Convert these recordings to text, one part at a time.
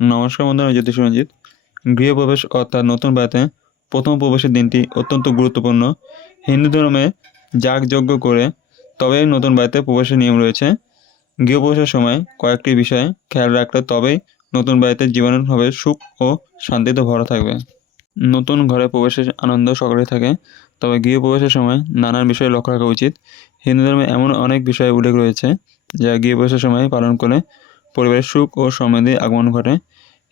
নমস্কার বন্ধুরা, আমি জ্যোতিষ রঞ্জিত। গৃহপ্রবেশ অর্থাৎ নতুন বাড়িতে প্রথম প্রবেশের দিনটি অত্যন্ত গুরুত্বপূর্ণ। হিন্দু ধর্মে যাগযজ্ঞ করে তবেই নতুন বাড়িতে প্রবেশের নিয়ম রয়েছে। গৃহপ্রবেশের সময় কয়েকটি বিষয় খেয়াল রাখলে তবেই নতুন বাড়িতে জীবন হবে সুখ ও শান্তিতে ভরা থাকবে। নতুন ঘরে প্রবেশের আনন্দ সকলে থাকে, তবে গৃহপ্রবেশের সময় নানান বিষয় লক্ষ্য রাখা উচিত। হিন্দু ধর্মে এমন অনেক বিষয় উল্লেখ রয়েছে যা গৃহপ্রবেশের সময় পালন করে পরিবারের সুখ ও সমৃদ্ধির আগমন ঘটে।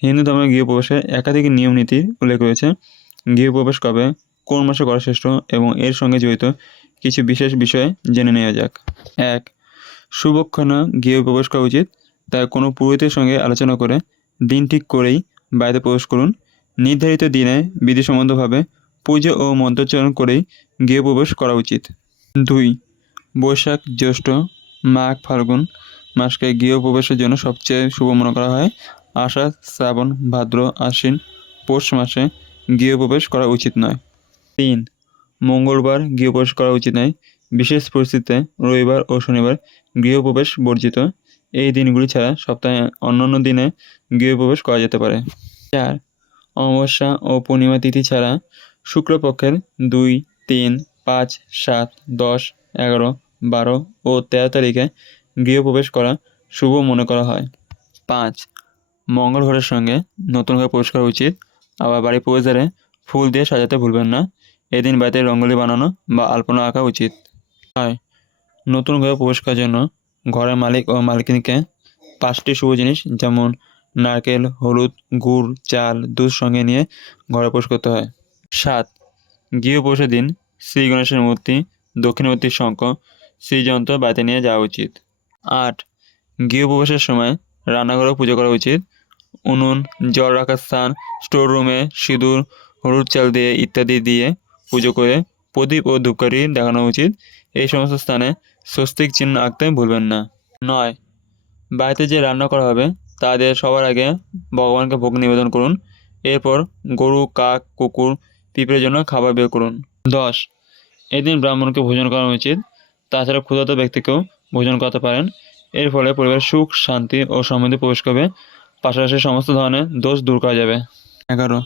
হিন্দু ধর্মে গৃহপ্রবেশের একাধিক নিয়ম নীতির উল্লেখ রয়েছে। গৃহপ্রবেশ কবে, কোন মাসে করা শ্রেষ্ঠ এবং এর সঙ্গে জড়িত কিছু বিশেষ বিষয় জেনে নেওয়া যাক। 1. শুভক্ষণে গৃহপ্রবেশ করা উচিত, তাই কোনো পুরোহিতের সঙ্গে আলোচনা করে দিন ঠিক করেই বাড়িতে প্রবেশ করুন। নির্ধারিত দিনে বিধিসম্মতভাবে পুজো ও মন্ত্রোচ্চারণ করেই গৃহপ্রবেশ করা উচিত। 2. বৈশাখ, জ্যৈষ্ঠ, মাঘ, ফাল্গুন মাসকে গৃহপ্রবেশের জন্য সবচেয়ে শুভ মনে করা হয়। আষাঢ়, শ্রাবণ, ভাদ্র, আশ্বিন, পৌষ মাসে গৃহপ্রবেশ করা উচিত নয়। 3. মঙ্গলবার গৃহপ্রবেশ করা উচিত নয়। বিশেষ পরিস্থিতিতে রবিবার ও শনিবার গৃহপ্রবেশ বর্জিত। এই দিনগুলি ছাড়া সপ্তাহে অন্যান্য দিনে গৃহপ্রবেশ করা যেতে পারে। 4. অমাবস্যা ও পূর্ণিমা তিথি ছাড়া শুক্লপক্ষের 2, 3, 5, 7, 10, 11, 12 ও 13 তারিখে গৃহপ্রবেশ করা শুভ মনে করা হয়। 5. মঙ্গল ঘরের সঙ্গে নতুন ঘরে প্রবেশ করা উচিত। আবার বাড়ির প্রবেশদ্বারে ফুল দিয়ে সাজাতে ভুলবেন না। এদিন বাড়িতে রঙ্গোলি বানানো বা আলপনা আঁকা উচিত। 6. নতুন ঘরে প্রবেশ করার জন্য ঘরের মালিক ও মালিকিনকে 5টি শুভ জিনিস যেমন নারকেল, হলুদ, গুড়, চাল, দুধ সঙ্গে নিয়ে ঘরে প্রবেশ করতে হয়। 7. গৃহপ্রবেশের দিন শ্রী গণেশের মূর্তি, দক্ষিণাবর্তী শঙ্খ, শ্রীযন্ত্র বাড়িতে নিয়ে যাওয়া উচিত। 8. গৃহপ্রবেশের সময় রান্নাঘরেও পুজো করা উচিত। উনুন, জল রাখার স্থান, স্টোর রুমে সিঁদুর, হলুদ চাল দিয়ে ইত্যাদি দিয়ে পুজো করে প্রদীপ ও ধূপকাঠি দেখানো উচিত। এই সমস্ত স্থানে স্বস্তিক চিহ্ন আঁকতে ভুলবেন না। 9. বাড়িতে যে রান্না করা হবে তা দিয়ে সবার আগে ভগবানকে ভোগ নিবেদন করুন। এরপর গরু, কাক, কুকুর, পিঁপড়ের জন্য খাবার বের করুন। 10. এদিন ব্রাহ্মণকে ভোজন করানো উচিত। তাছাড়া ক্ষুধার্ত ব্যক্তিকেও ভোজন করাতে পারেন। এর ফলে পরিবারের সুখ, শান্তি ও সমৃদ্ধি প্রবেশ করবে। পাশাপাশি সমস্ত ধরনের দোষ দূর করা যাবে। 11.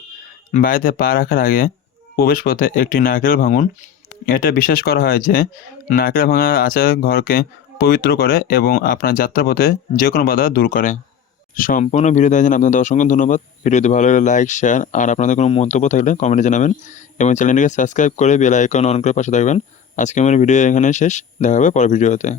বাড়িতে পা রাখার আগে প্রবেশপথে একটি নারকেল ভাঙুন। এটা বিশ্বাস করা হয় যে নারকেল ভাঙার আচার ঘরকে পবিত্র করে এবং আপনার যাত্রাপথে যে কোনো বাধা দূর করে। সম্পূর্ণ ভিডিও দেখার জন্য আপনাদের অসংখ্য ধন্যবাদ। ভিডিওটি ভালো লাগলে লাইক, শেয়ার আর আপনাদের কোনো মন্তব্য থাকলে কমেন্টে জানাবেন এবং চ্যানেলটিকে সাবস্ক্রাইব করে বেল আইকন অন করে পাশে থাকবেন। আজকে আমার ভিডিও এখানে শেষ। দেখা হবে পরের ভিডিওতে।